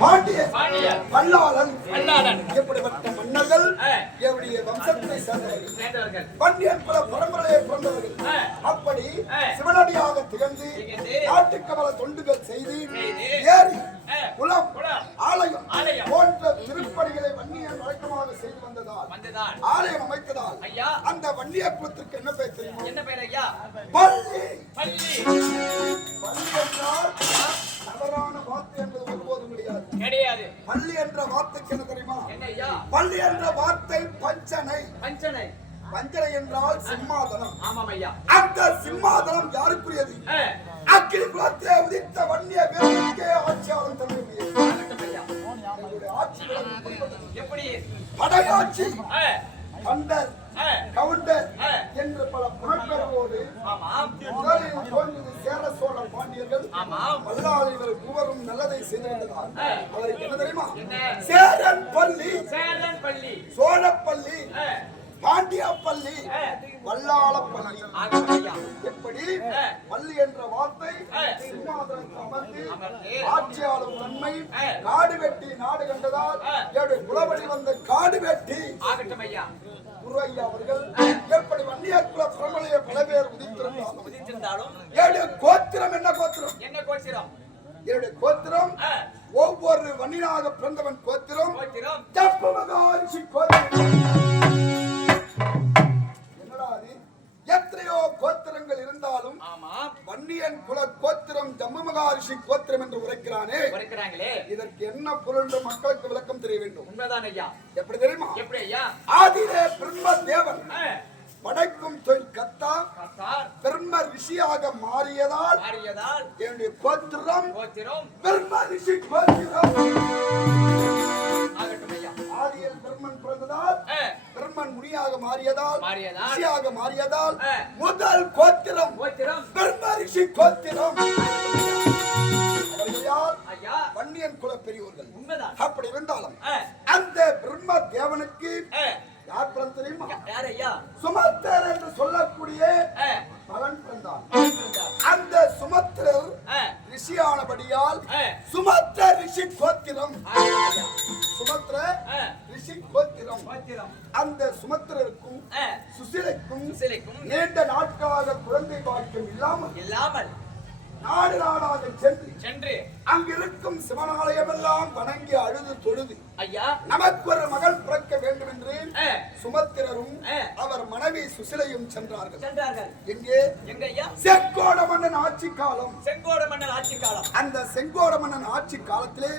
பாண்டிய வல்லாளன். எப்படிப்பட்ட மன்னர்கள். எவருடைய வம்சத்தை சேர்ந்தவர்கள்? பண்டியன் பல பரம்பரையை பிறந்தவர்கள். அப்படி. சிவனடியாக திகழ்ந்து நாட்டுக்கமல தொண்டுகள் செய்து ஆ. குளம் ஆலயம் போன்ற திருப்பணிகளை வன்னியன் வழக்கமாக செய்து வந்ததால் ஆலயம் அமைத்ததால் ஐயா. அந்த வன்னிய குலத்திற்கு என்ன பெயர் தெரியுமா? என்ன பேர் ஐயா? பள்ளி. பள்ளி. பள்ளி என்றால் தவறான வார்த்தை என்பது ஒருபோதும் கிடையாது கிடையாது பள்ளி என்ற வார்த்தைக்கு என்ன தெரியுமா? பள்ளி என்ற வார்த்தை பஞ்சனை. பஞ்சனை. பஞ்சனை என்றால் சிம்மாதனம். ஆமாம் ஐயா அந்த சிம்மாதனம் யாருக்குரியது? ஆ, அக்கினி குலத்திலே உதித்த வன்னிய வீரனுக்கே ஆட்சியாளன் தன்னுடைய ஆட்சி. எப்படி? படையாட்சி. கவுண்டர் ஆ. என்று பல புறப்பெறவோடு முதலில் சேர சோழ பாண்டியர்கள் இவர் மூவரும் நல்லதை செய்து வந்ததால் ஆ. அவருக்கு என்ன தெரியுமா? சேரன் பள்ளி சேரன் பள்ளி சோழப்பள்ளி. ஆ, பாண்டிய பள்ளி ஆ, வல்லாள பள்ளி ஆகட்டும் ஐயா எப்படி. பள்ளி என்ற வார்த்தை ஆ. சிம்மாதனத்தில் அமர்ந்து ஆட்சியாளர் தன்மை. நாடு வெட்டி நாடு கண்டதால். என்னுடைய குலவழி வந்த காடு வெட்டி ஆகட்டும் ஐயா அவர்கள் எப்படி வன்னிய குல பிரபலைய பல பேர் உதித்திருந்தாலும் உதித்திருந்தாலும் ஏழு கோத்திரம் என்ன கோத்திரம்? என்ன கோச்சிரம் என்னுடைய கோத்திரம். ஒவ்வொரு வன்னியனாக பிறந்தவன் கோத்திரம். கோச்சிரம் தப்பு மகாரிஷி கோத்திரம். கோத்திரங்கள் இருந்தாலும் வன்னியன் குல கோத்திரம் ஜம்மு மகாரிஷி கோத்திரம் என்று உரைக்கிறானே. உரைக்கிறாங்களே. இதற்கு என்ன பொருள் என்று மக்களுக்கு விளக்கம் தெரிய வேண்டும். உண்மைதான் ஐயா? எப்படி தெரியுமா? எப்படி ஐயா? ஆதிரே பிரம்ம தேவன். படைக்கும் தொழில் கத்தா. பிரம்ம ரிஷியாக மாறியதால் மாறியதால் என்னுடைய கோத்திரம் கோச்சிரம் பிரம்ம ரிஷி கோத்திரம். ஆதியில் பிறந்ததால் முனியாக மாறியதால் ரிஷியாக மாறியதால். முதல் கோத்திரம் பிரம்ம ரிஷி கோத்திரம். வன்னியன் குல பெரியோர்கள். அப்படி இருந்தாலும் அந்த பிரம்ம தேவனுக்கு யார் பிறந்த தெரியுமா? சுமத்தர் என்று சொல்லக்கூடிய பிறந்தார். இருந்தார். அந்த சுமத்திரர் ரிஷியானபடியால் சுமத்திர ரிஷி கோத்திரம். சுமத்திர ரிஷி கோத்திரம் கோச்சிரம் அந்த சுமத்திரருக்கும் சுசிலைக்கும் சிலைக்கும் நீண்ட நாட்களாக குழந்தை பாக்கியம் இல்லாமல் இல்லாமல் நாடு நாடாக சென்று சென்று அங்கிருக்கும் சிவனாலயம் எல்லாம் வணங்கி அழுது தொழுது. ஐயா. நமக்கு ஒரு மகள் பிறக்க வேண்டும் என்று சுமத்திரரும். அவர் மனைவி சுசிலையும் சென்றார்கள். சென்றார்கள். எங்கே? எங்க ஐயா? செங்கோட மன்னன் ஆட்சி காலம். செங்கோட மன்னர் ஆட்சி காலம். அந்த செங்கோட மன்னன் ஆட்சி காலத்திலே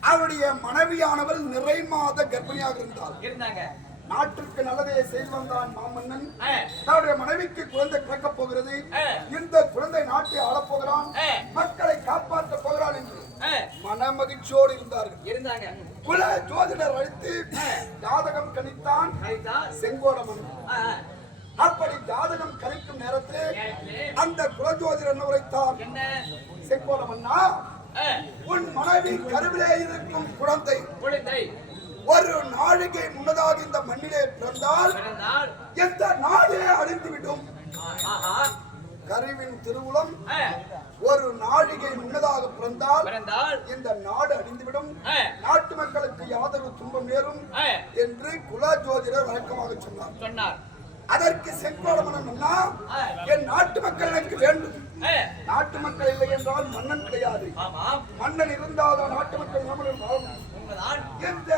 அவருடைய மனைவியானவள் நிறை மாத கர்ப்பிணியாக இருந்தாள். இருந்தாங்க. நாட்டிற்கு நல்லதையே செய்து வந்தான் மாமன்னன். தன்னுடைய மனைவிக்கு குழந்தை பிறக்கப் போகிறது. இந்த குழந்தை நாட்டை ஆளப் போகிறான். ஆ. மக்களை காப்பாற்றப் போகிறான் என்று மன மகிழ்ச்சியோடு இருந்தார்கள். இருந்தாங்க. குல ஜோதிடர் அழைத்து ஜாதகம் கணித்தான். கழித்தா செங்கோட மன்னன் ஆ, ஆ, அப்படி ஜாதகம் கணிக்கும் நேரத்தில் அந்த குலஜோதிடர் என்ன உரைத்தார் என்ன? செங்கோட மன்னா ஆ, உன் மனைவி கருவிலே இருக்கும் குழந்தை. குழந்தை. ஒரு நாழிகை முன்னதாக இந்த மண்ணிலே பிறந்தால் எந்த நாடே அழிந்துவிடும்? கருவின் திருவுளம் ஒரு நாழிகை முன்னதாக பிறந்தால் இந்த நாடு அழிந்துவிடும். நாட்டு மக்களுக்கு யாதொரு துன்பம் நேரும் என்று குல ஜோதிடர் வழக்கமாக சொன்னார். அதற்கு செங்கோட. என் நாட்டு மக்கள் எனக்கு வேண்டும். நாட்டு மக்கள் இல்லை என்றால் மன்னன் கிடையாது. மன்னன் இருந்தால்தான் நாட்டு மக்கள் நம்மளும் எந்த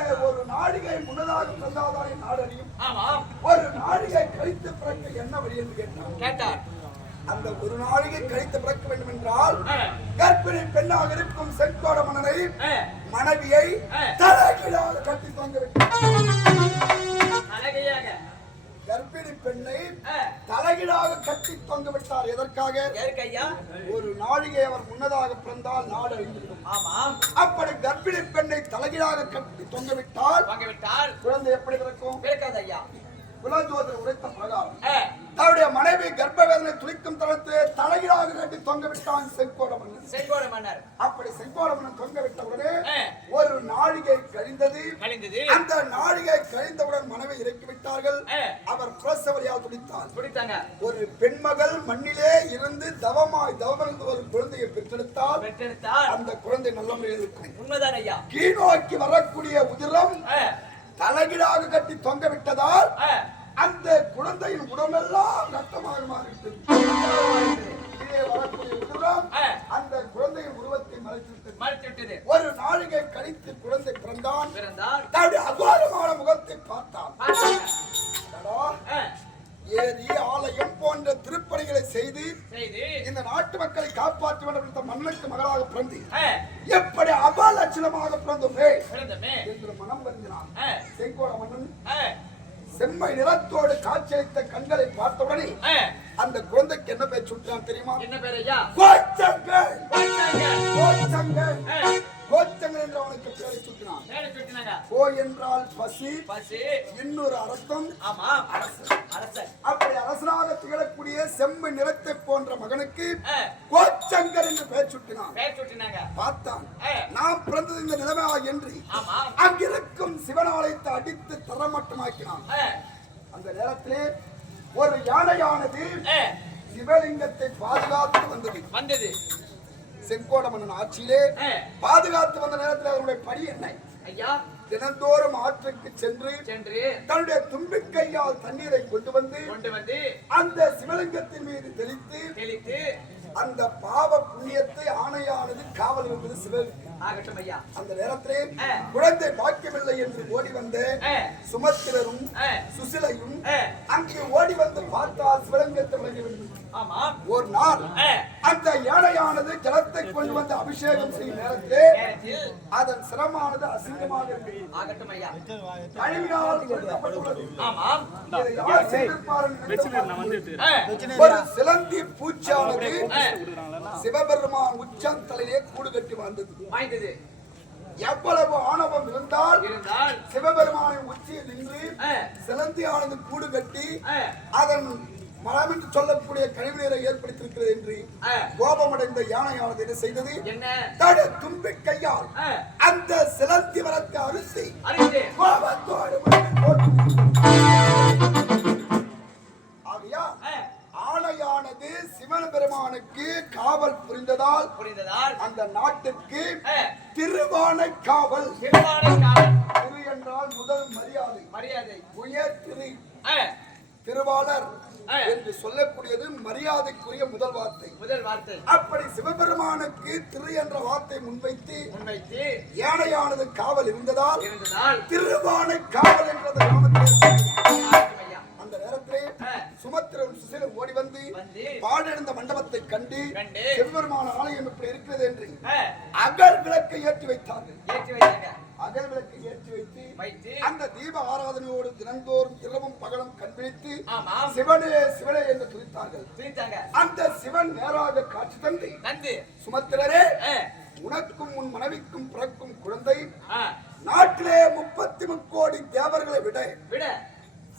நாழிகை முன்னதாக பிறந்தால்தான் என் நாடு அழியும் ஆமாம் ஒரு நாழிகை கழித்து பிறக்க என்ன வழி என்று கேட்டான் கேட்டார். அந்த ஒரு நாழிகை கழித்து பிறக்க வேண்டும் என்றால் கர்ப்பிணி பெண்ணாக இருக்கும் செங்கோட மன்னனை மனைவியை. தலைகீழாக கட்டி தொங்க ஆ, தலைகீழாக கட்டி தொங்க விட்டார். எதற்காக? ஒரு நாழிகை அவர் முன்னதாக பிறந்தால் நாடு அழிந்துவிடும் ஆமாம் அப்படி கர்ப்பிணி பெண்ணை தலைகீழாக கட்டி தொங்க விட்டால் குழந்தை எப்படி ஐயா. குலஜோதர் உரைத்த பிரகாரம். தன்னுடைய மனைவி கர்ப்பவேதனை துளிக்கும் தளத்திலே தலைகீழாக கட்டி தொங்க விட்டான் செங்கோட மன்னர் அப்படி செங்கோட மன்னன் தொங்க விட்ட உடனே ஒரு நாழிகை கழிந்தது. அந்த நாழிகை கழிந்தவுடன் மனைவி இறக்கி விட்டார்கள் அவர் பிரசவரியால் துடித்தாள் துடித்தாங்க. ஒரு பெண்மகள் மண்ணிலே இருந்து தவமாய் தவமிருந்து ஒரு குழந்தையை பெற்றெடுத்தால் பெற்றெடுத்தால் அந்த குழந்தை நல்ல முறையில் இருக்கும். உண்மைதான் ஐயா. கீழ்நோக்கி வரக்கூடிய உதிரம் தலைகீழாக கட்டி தொங்க விட்டதால் அந்த குழந்தையின் உடம்பெல்லாம் ரத்தமாக மாறிவிட்டது. வரக்கூடிய அந்த குழந்தையின் உருவத்தை மறைத்துவிட்டது. மறைத்து விட்டது ஒரு நாழிகை கழித்து குழந்தை பிறந்தான். தன்னுடைய அபாரமான முகத்தை பார்த்தான். ஏரி ஆலயம் போன்ற திருப்பணிகளை செய்து இந்த நாட்டு மக்களை காப்பாற்ற வேண்டும் என்ற மண்ணுக்கு மகளாக பிறந்து எப்படி அபாலட்சணமாக பிறந்தோமே என்று மனம் வருந்தினான். செங்கோட மன்னன் செம்மை நிறத்தோடு காட்சியளித்த கண்களை பார்த்தவுடனே அந்த குழந்தைக்கு என்ன பேர் சுட்டான் தெரியுமா? என்ன பேர் ஐயா? கோச்சங்கள். கோச்சங்கள் கோச்சங்கள் என்று அவனுக்கு பேரை சுட்டினான் கோ என்றால் பசி பசு. இன்னொரு அரசம். ஆமா அரசன் அரசன். அப்படி அரசனாக திகழக்கூடிய செம்மை நிறத்தை போன்ற மகனுக்கு கோச்சங்கர் என்று பெயர் சுட்டினான். பேர் சுட்டினாங்க. பார்த்தான். நாம் பிறந்தது இந்த நிலைமையா என்று அங்கிருக்கும் சிவனாலயத்தை அடித்து தரமட்டமாக்கினான். அந்த நேரத்திலே ஒரு யானையானது சிவலிங்கத்தை பாதுகாத்து வந்தது. வந்தது. செங்கோட மன்னன் ஆட்சியிலே பாதுகாத்து வந்த நேரத்தில் அவருடைய பணி என்ன? ஐயா. தினந்தோறும் ஆற்றுக்கு சென்று சென்று தன்னுடைய தும்பிக்கையால் தண்ணீரை கொண்டு வந்து கொண்டு வந்து அந்த சிவலிங்கத்தின் மீது தெளித்து தெளித்து அந்த பாவ புண்ணியத்தை ஆணையானது காவல் இருப்பது சிவலிங்கம் ஐயா. அந்த நேரத்திலே. குழந்தை பாக்கியமில்லை என்று ஓடி வந்த சுமத்திரரும் சுசிலையும் அங்கே ஓடி வந்து பார்த்தால் சிவலிங்கத்தை வழங்கி வேண்டும் ஒரு நாள் அந்த யானையானது ஜலத்தை கொண்டு வந்து அபிஷேகம் செய்யும் நேரத்திலே அதன் சிரமானது அசிங்கமாக ஒரு சிலந்தி பூச்சானது ஆ, சிவபெருமான் உச்சந்தலையிலே கூடு கட்டி வந்தது எவ்வளவு ஆணவம் இருந்தால் இருந்தால் சிவபெருமானின் உச்சியில் நின்று ஆ, சிலந்தியானது கூடு கட்டி அதன் மலம் என்று சொல்லக்கூடிய கழிவு நீரை ஏற்படுத்தியிருக்கிறது என்று கோபமடைந்த யானையானது என்ன செய்தது? தடு தும்பி கையால் அந்த சிலந்தி மரத்தை அரிசி கோபத்தோடு ஆகையா ஆ, ஆணையானது சிவன் பெருமானுக்கு காவல் புரிந்ததால் புரிந்ததால் அந்த நாட்டிற்கு ஆ, திருவானை காவல். திரு என்றால் முதல் மரியாதை. மரியாதை. உயர் திரு. திருவாளர். என்று சொல்லக்கூடியது மரியாதைக்குரிய முதல் வார்த்தை. முதல் வார்த்தை. அப்படி சிவபெருமானுக்கு திரு என்ற வார்த்தை முன்வைத்து முன்வைத்து யானையானது காவல் இருந்ததால் இருந்ததால் திருவானை காவல் என்றது அந்த நேரத்திலே ஆ, சுமத்திரம் சுசிலும் ஓடி வந்து பாடெழுந்த மண்டபத்தை கண்டு சிவபெருமான ஆலயம் இப்படி இருக்கிறது என்று ஆ, அகல் விளக்கை ஏற்றி வைத்தார்கள். பகலும் கண்பிடித்து சிவனே சிவனே என்று துதித்தார்கள். அந்த சிவன் நேராக காட்சி தந்து சுமத்திரரே உனக்கும் உன் மனைவிக்கும்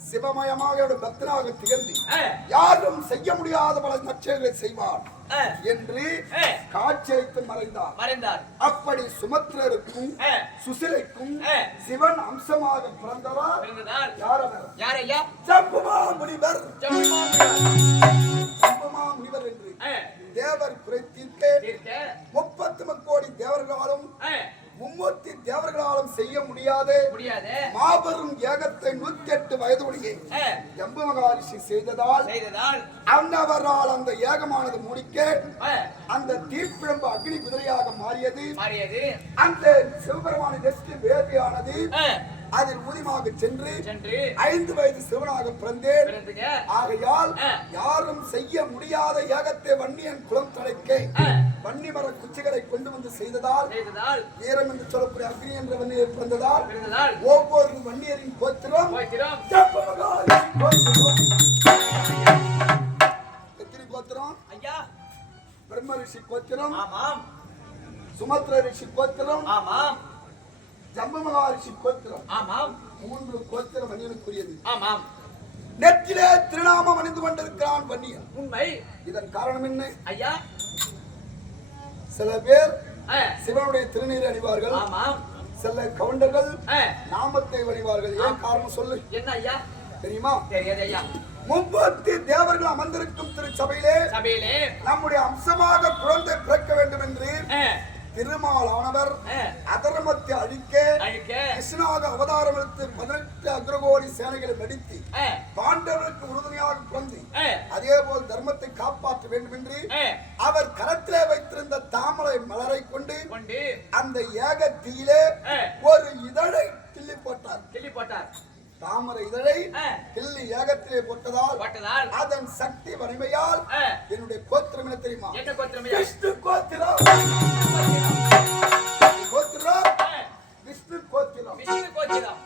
சிவமயமாக பக்தனாக திகழ்ந்து யாரும் செய்ய முடியாத பல நற்செயல்களை செய்வார் என்று காட்சியளித்து மறைந்தார். மறைந்தார். அப்படி சுமத்திரருக்கும் ஆ, சுசிலைக்கும் சிவன் அம்சமாக பிறந்தவா யார் அவர் யார் ஐயா சம்புமா முனிவர். சம்புமா முனிவர் என்று தேவர் குறை தீர்க்க முப்பத்து முக்கோடி தேவர்களாலும் மும்மூர்த்தி தேவர்களாலும் செய்ய முடியாத. முடியாது. மாபெரும் ஏகத்தை நூத்தி எட்டு மகாரிஷி செய்ததால் அன்னவரால் அந்த ஏகமானது முடிக்க அந்த தீப்பிழம்பு அக்னி குதிரையாக மாறியது. அந்த சிவபெருமான வேர்வையானது ஆ, அதில் ஊதியமாக சென்று ஐந்து வயது சிவனாக பிறந்தேன். ஆகையால். யாரும் செய்ய முடியாத ஏகத்தை வன்னியன் குலம் தடைக்க ஆ, வன்னி மர குச்சிகளை கொண்டு வந்து செய்ததால் வீரம் என்று சொல்லக்கூடிய அக்னி என்ற வன்னியர் பிறந்ததால் பிறந்ததால் ஒவ்வொரு வன்னியரின் கோத்திரம் சுமத்ர ரிஷி கோத்திரம் ஆமாம். ஜம்பு மகாரிஷி கோத்திரம். ஆமாம். மூன்று கோத்திரம் வன்னியனுக்குரியது. ஆமாம். நெற்றிலே திருநாமம் அணிந்து கொண்டிருக்கிறான் வன்னியன். உண்மை. இதன் காரணம் என்ன? ஐயா. சில பேர் சிவனுடைய திருநீரை அணிவார்கள். ஆமாம். சில கவுண்டர்கள் நாமத்தை வணிவார்கள் ஏன் காரணம் சொல்லு. என்ன ஐயா? தெரியுமா? தெரியாது ஐயா. முப்பத்தி தேவர்கள் அமர்ந்திருக்கும் திருச்சபையிலே சபையிலே நம்முடைய அம்சமாக குழந்தை பிறக்க வேண்டும் என்று திருமாலானவர் அதர்மத்தை அழிக்க கிருஷ்ணாக அவதாரம் எடுத்து பதினெட்டு அக்ரகோடி சேனைகளை நடித்து பாண்டவருக்கு உறுதுணையாக பிறந்து அதே போல் தர்மத்தை காப்பாற்ற வேண்டும் என்று அவர் கரத்திலே வைத்திருந்த தாமரை மலரை கொண்டு கொண்டு அந்த ஏக தீயிலே ஆ, ஒரு இதழை கிள்ளி போட்டார். கிள்ளி போட்டார். தாமரை இதழை கிள்ளி ஏகத்திலே போட்டதால் அதன் சக்தி வலிமையால் என்னுடைய கோத்திரம் என்ன தெரியுமா? கோத்திரம்.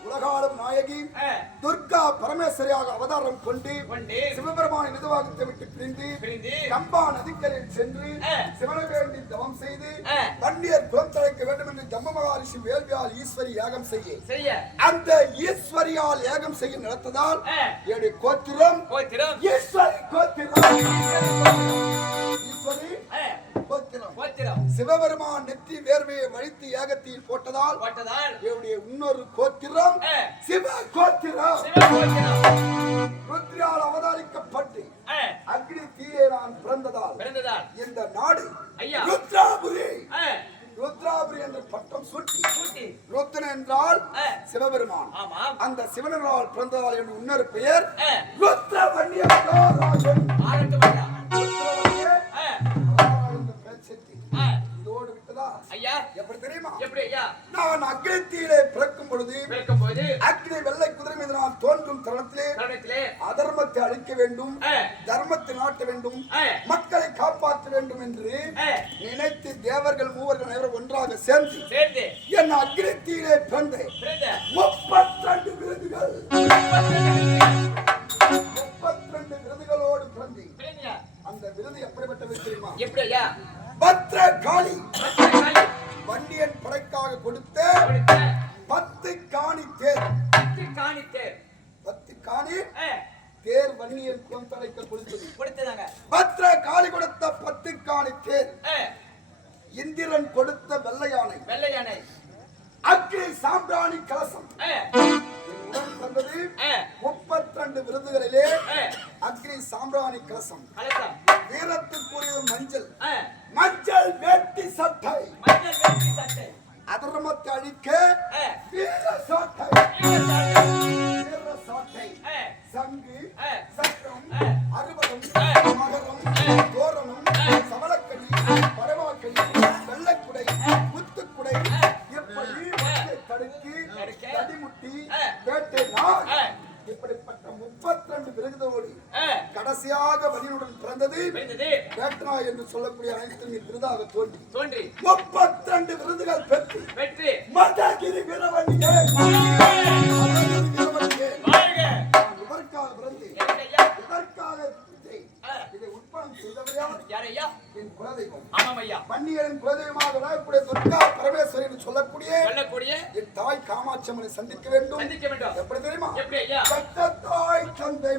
உலகாளும் நாயகி. துர்கா பரமேஸ்வரியாக அவதாரம் கொண்டு சிவபெருமான நிர்வாகத்தை விட்டு பிரிந்து கம்பா நதிக்கரையில் சென்று. சிவனை வேண்டி தவம் செய்து. வன்னியர் குலம் தழைக்க வேண்டும் என்று தம்ம மகாரிஷி வேள்வியால் ஈஸ்வரி யாகம் செய்ய. அந்த ஈஸ்வரியால் யாகம் செய்ய நடத்ததால் என்னுடைய கோத்திரம். ஈஸ்வரி கோத்திரம். ஈஸ்வரி கோத்திரம். சிவபெருமான் நெற்றி வேர்வையை வழித்து யாகத்தில் போட்டதால் போட்டதால் இன்னொரு கோத்திரம் சிவ கோத்திரம். ருத்ரியால் அவதாரிக்கப்பட்டு அக்னி தீயே நான் பிறந்ததால் பிறந்ததால். இந்த நாடு ஐயா. ருத்ராபுரி. ருத்ராபுரி என்ற பட்டம் சூட்டி ருத்ரன் என்றால். சிவபெருமான். அந்த சிவனால் பிறந்ததால் என்ற இன்னொரு பெயர் ஆ, எப்படி தெரியுமா? எப்படி ஐயா? நான் அக்னித்தீயிலே பிறக்கும் பொழுது பிறக்கும் போது அக்னி வெள்ளை குதிரை மீது நான் தோன்றும் தருணத்திலே தருணத்திலே அதர்மத்தை அழிக்க வேண்டும் தர்மத்தை நாட்ட வேண்டும் மக்களை காப்பாற்ற வேண்டும் என்று நினைத்து தேவர்கள் மூவர்கள் அனைவரும் ஒன்றாக சேர்ந்து என் அக்னித்தீயிலே பிறந்த பிறந்த அக்னி சாம்பிராணி கலசம். ஆ, முப்பத்திரண்டு விருதுகளிலே அக்னி சாம்பிராணி கலசம். வீரத்துக்குரிய மஞ்சள். மஞ்சள் வேட்டி சட்டை. அதர்மத்தை அழிக்க வீர சாட்டை. வீர சாட்டை. சங்கு சக்கரம் ஆ. மகரம் தோரணம் தடுக்கி. தடிமுட்டி. வேட்டை. இப்படிப்பட்ட முப்பத்திரண்டு விருதுகளோடு ஆ, கடைசியாக வலியுடன் பிறந்தது வேட்டனா என்று சொல்லக்கூடிய அனைத்து விருதாக தோன்றி. தோன்றி. முப்பத்திரண்டு விருதுகள் பெற்று வெற்றி மதகிரி வீரவண்டியே இதற்காக பிறந்து இதற்காக இதை என் குலதெய்வம். வன்னியரின் குலதெய்வமாக விளங்கக்கூடிய துர்கா பரமேஸ்வரி என்று சொல்லக்கூடிய என் தாய் காமாட்சி அம்மனை சந்திக்க வேண்டும். சந்திக்க வேண்டும். எப்படி தெரியுமா? தாய் தந்தை